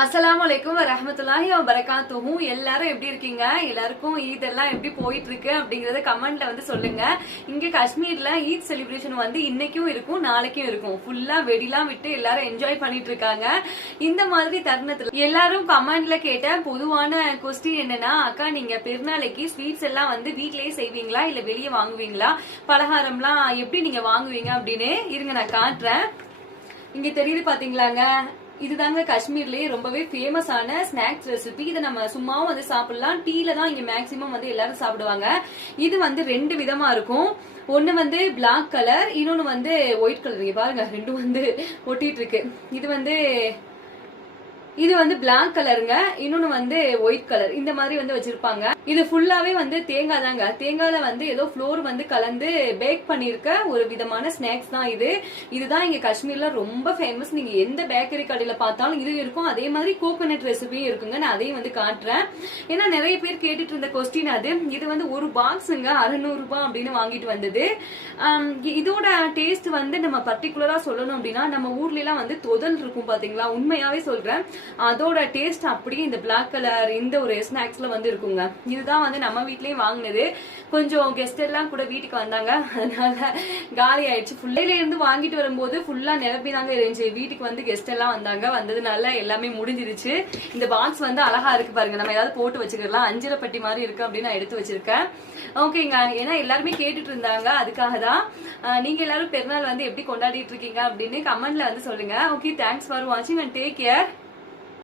அஸ்ஸலாமுஅலைக்கும் வரஹ்மத்துல்லாஹி வபரகாத்துஹு. எல்லாரும் எப்படி இருக்கீங்க? எல்லாருக்கும் ஈத் எல்லாம் எப்படி போயிட்டு இருக்கு அப்படிங்கறத கமெண்ட்ல வந்து சொல்லுங்க. இங்க காஷ்மீர்ல ஈத் செலிப்ரேஷன் வந்து இன்னைக்கும் இருக்கும், நாளைக்கும் இருக்கும். ஃபுல்லா வெடிலாம் விட்டு எல்லாரும் என்ஜாய் பண்ணிட்டு இருக்காங்க. இந்த மாதிரி தருணத்துல எல்லாரும் கமெண்ட்ல கேட்ட பொதுவான கொஸ்டின் என்னன்னா, அக்கா நீங்க பெருநாளைக்கு ஸ்வீட்ஸ் எல்லாம் வந்து வீட்லயே செய்வீங்களா இல்ல வெளியே வாங்குவீங்களா? பலகாரம்லாம் எப்படி நீங்க வாங்குவீங்க அப்படின்னு இருங்க நான் காட்டுறேன். இங்க தெரியுது பாத்தீங்களாங்க, இதுதாங்க காஷ்மீர்லயே ரொம்பவே ஃபேமஸான ஸ்நாக்ஸ் ரெசிபி. இதை நம்ம சும்மாவும் வந்து சாப்பிடலாம். டீல தான் இங்க மேக்சிமம் வந்து எல்லாரும் சாப்பிடுவாங்க. இது வந்து ரெண்டு விதமா இருக்கும். ஒன்னு வந்து பிளாக் கலர், இன்னொன்னு வந்து ஒயிட் கலர். இங்க பாருங்க ரெண்டும் வந்து ஒட்டிட்டு இருக்கு. இது வந்து பிளாக் கலருங்க, இன்னொன்னு வந்து ஒயிட் கலர். இந்த மாதிரி வந்து வச்சிருப்பாங்க. இது ஃபுல்லாவே வந்து தேங்காய் தாங்க. தேங்காயில வந்து ஏதோ ஃப்ளோர் வந்து கலந்து பேக் பண்ணிருக்க ஒரு விதமான ஸ்நாக்ஸ் தான் இது. இதுதான் இங்க காஷ்மீர்ல ரொம்ப ஃபேமஸ். நீங்க எந்த பேக்கரி கடையில பார்த்தாலும் இது இருக்கும். அதே மாதிரி கோகோனட் ரெசிபியும் இருக்குங்க. நான் அதையும் வந்து காட்டுறேன். ஏன்னா நிறைய பேர் கேட்டுட்டு இருந்த கொஸ்டின் அது. இது வந்து ஒரு பாக்ஸுங்க 600 ரூபாய் அப்படின்னு வாங்கிட்டு வந்தது. இதோட டேஸ்ட் வந்து நம்ம பர்டிகுலரா சொல்லணும் அப்படின்னா, நம்ம ஊர்ல எல்லாம் வந்து தொதல் இருக்கும் பாத்தீங்களா, உண்மையாவே சொல்றேன். அதோட டேஸ்ட் அப்படியே இந்த பிளாக் கலர் இந்த ஒரு ஸ்நாக்ஸ்ல வந்து இருக்குங்க. இதுதான் வந்து நம்ம வீட்லயும் வாங்கினது. கொஞ்சம் கெஸ்ட் எல்லாம் கூட வீட்டுக்கு வந்தாங்க, அதனால காலி ஆயிடுச்சு. ஃபுல்லையில இருந்து வாங்கிட்டு வரும்போது ஃபுல்லா நிரப்பிதாங்க இருந்துச்சு. வீட்டுக்கு வந்து கெஸ்ட் எல்லாம் வந்ததுனால எல்லாமே முடிஞ்சிருச்சு. இந்த பாக்ஸ் வந்து அழகா இருக்கு பாருங்க. நம்ம ஏதாவது போட்டு வச்சுக்கலாம். அஞ்சரை பட்டி மாதிரி இருக்கு அப்படின்னு நான் எடுத்து வச்சிருக்கேன். ஓகேங்க, ஏன்னா எல்லாருமே கேட்டுட்டு இருந்தாங்க, அதுக்காக தான். நீங்க எல்லாரும் பெருநாள் வந்து எப்படி கொண்டாடிட்டு இருக்கீங்க அப்படின்னு கமெண்ட்ல வந்து சொல்லுங்க. ஓகே, தேங்க்ஸ் ஃபார் வாட்சிங் அண்ட் டேக் கேர்.